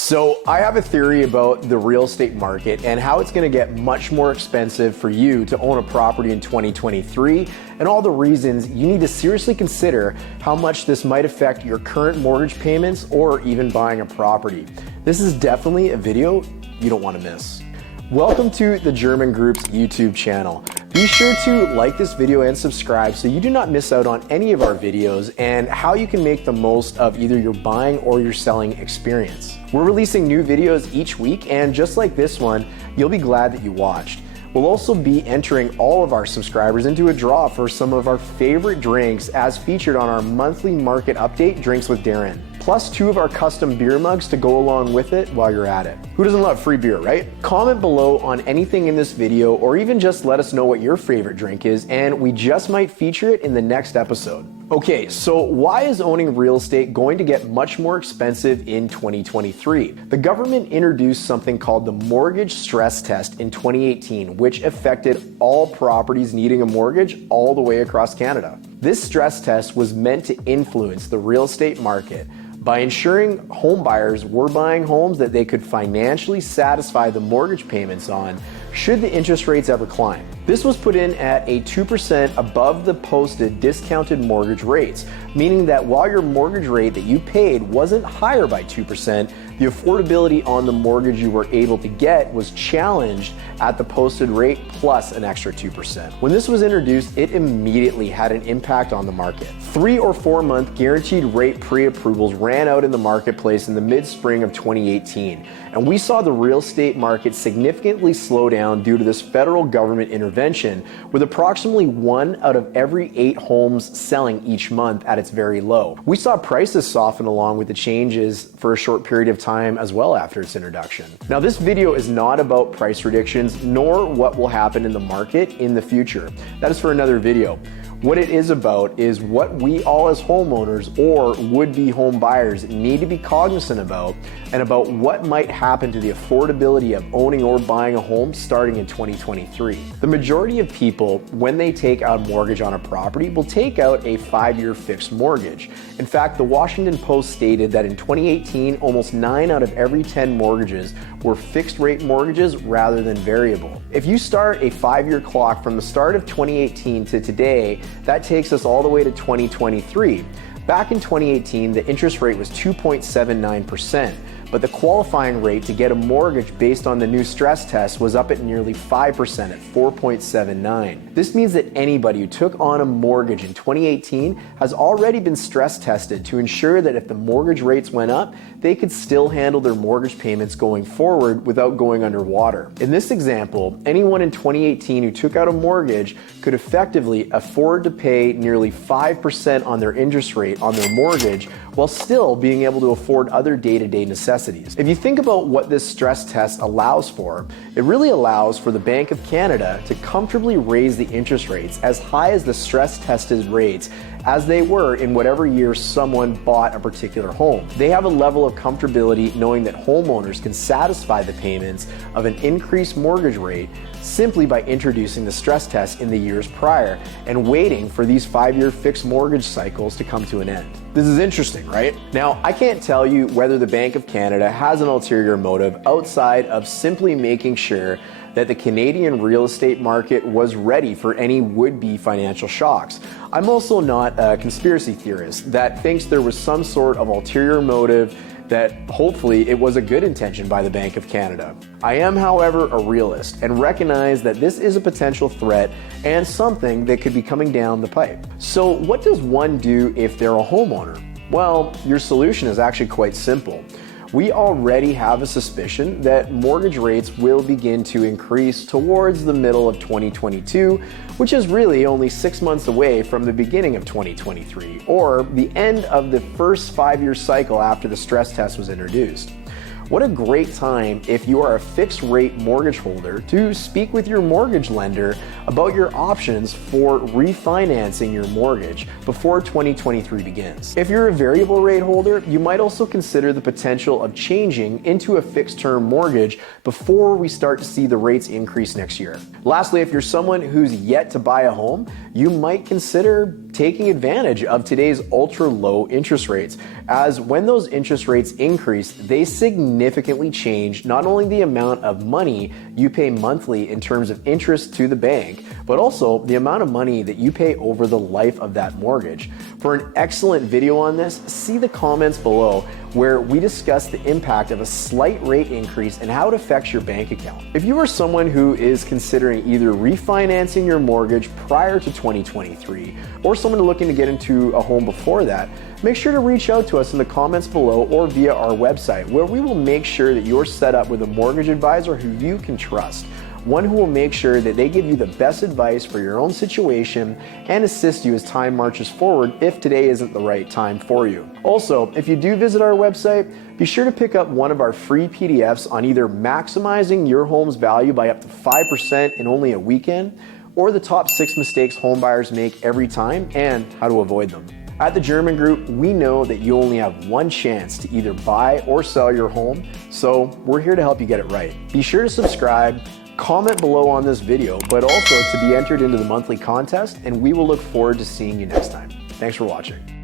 So I have a theory about the real estate market and how it's going to get much more expensive for you to own a property in 2023, and all the reasons you need to seriously consider how much this might affect your current mortgage payments or even buying a property. This is definitely a video you don't want to miss. Welcome to the German Group's YouTube channel. Be sure to like this video and subscribe so you do not miss out on any of our videos and how you can make the most of either your buying or your selling experience. We're releasing new videos each week, and just like this one, you'll be glad that you watched. We'll also be entering all of our subscribers into a draw for some of our favorite drinks as featured on our monthly market update, Drinks with Darren, plus 2 of our custom beer mugs to go along with it while you're at it. Who doesn't love free beer, right? Comment below on anything in this video, or even just let us know what your favorite drink is, and we just might feature it in the next episode. Okay, so why is owning real estate going to get much more expensive in 2023? The government introduced something called the mortgage stress test in 2018, which affected all properties needing a mortgage all the way across Canada. This stress test was meant to influence the real estate market by ensuring home buyers were buying homes that they could financially satisfy the mortgage payments on should the interest rates ever climb. This was put in at a 2% above the posted discounted mortgage rates, meaning that while your mortgage rate that you paid wasn't higher by 2%, the affordability on the mortgage you were able to get was challenged at the posted rate plus an extra 2%. When this was introduced, it immediately had an impact on the market. 3 or 4 month guaranteed rate pre-approvals ran out in the marketplace in the mid-spring of 2018, and we saw the real estate market significantly slow down due to this federal government intervention, with approximately 1 out of every 8 homes selling each month at its very low. We saw prices soften along with the changes for a short period of time as well after its introduction. Now, this video is not about price predictions nor what will happen in the market in the future. That is for another video. What it is about is what we all as homeowners or would-be home buyers need to be cognizant about, and about what might happen to the affordability of owning or buying a home starting in 2023. The majority of people, when they take out a mortgage on a property, will take out a 5-year fixed mortgage. In fact, the Washington Post stated that in 2018, almost 9 out of every 10 mortgages were fixed rate mortgages rather than variable. If you start a 5-year clock from the start of 2018 to today, that takes us all the way to 2023. Back in 2018, the interest rate was 2.79%, but the qualifying rate to get a mortgage based on the new stress test was up at nearly 5% at 4.79. This means that anybody who took on a mortgage in 2018 has already been stress tested to ensure that if the mortgage rates went up, they could still handle their mortgage payments going forward without going underwater. In this example, anyone in 2018 who took out a mortgage could effectively afford to pay nearly 5% on their interest rate on their mortgage while still being able to afford other day-to-day necessities. If you think about what this stress test allows for, it really allows for the Bank of Canada to comfortably raise the interest rates as high as the stress tested rates as they were in whatever year someone bought a particular home. They have a level of comfortability knowing that homeowners can satisfy the payments of an increased mortgage rate simply by introducing the stress test in the years prior and waiting for these 5-year fixed mortgage cycles to come to an end. This is interesting, right? Now, I can't tell you whether the Bank of Canada has an ulterior motive outside of simply making sure that the Canadian real estate market was ready for any would-be financial shocks. I'm also not a conspiracy theorist that thinks there was some sort of ulterior motive, that hopefully it was a good intention by the Bank of Canada. I am, however, a realist and recognize that this is a potential threat and something that could be coming down the pipe. So what does one do if they're a homeowner? Well, your solution is actually quite simple. We already have a suspicion that mortgage rates will begin to increase towards the middle of 2022, which is really only 6 months away from the beginning of 2023, or the end of the first 5-year cycle after the stress test was introduced. What a great time if you are a fixed rate mortgage holder to speak with your mortgage lender about your options for refinancing your mortgage before 2023 begins. If you're a variable rate holder, you might also consider the potential of changing into a fixed term mortgage before we start to see the rates increase next year. Lastly, if you're someone who's yet to buy a home, you might consider taking advantage of today's ultra low interest rates, as when those interest rates increase, they significantly change not only the amount of money you pay monthly in terms of interest to the bank, but also the amount of money that you pay over the life of that mortgage. For an excellent video on this, see the comments below where we discuss the impact of a slight rate increase and how it affects your bank account. If you are someone who is considering either refinancing your mortgage prior to 2023 or someone looking to get into a home before that, make sure to reach out to us in the comments below or via our website, where we will make sure that you're set up with a mortgage advisor who you can trust. One who will make sure that they give you the best advice for your own situation and assist you as time marches forward if today isn't the right time for you. Also, if you do visit our website, be sure to pick up one of our free PDFs on either maximizing your home's value by up to 5% in only a weekend, or the top 6 mistakes home buyers make every time and how to avoid them. At the German Group, we know that you only have one chance to either buy or sell your home, so we're here to help you get it right. Be sure to subscribe, comment below on this video, but also to be entered into the monthly contest, and we will look forward to seeing you next time. Thanks for watching.